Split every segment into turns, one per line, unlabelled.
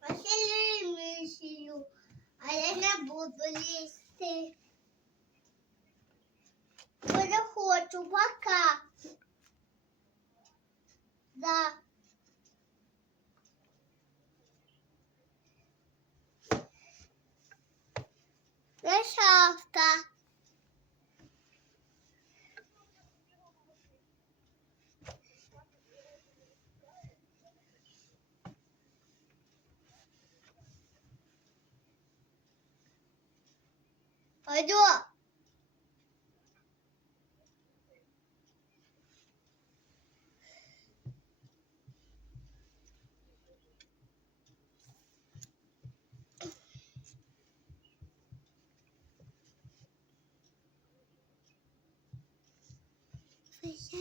Василю мисію, а я не буду лізти. Не хочу, пока. Да. Лишавка. Пойду. Все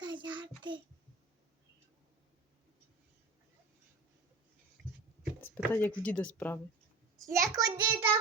казати.
Спитай, як в діда справи.
Як у діда.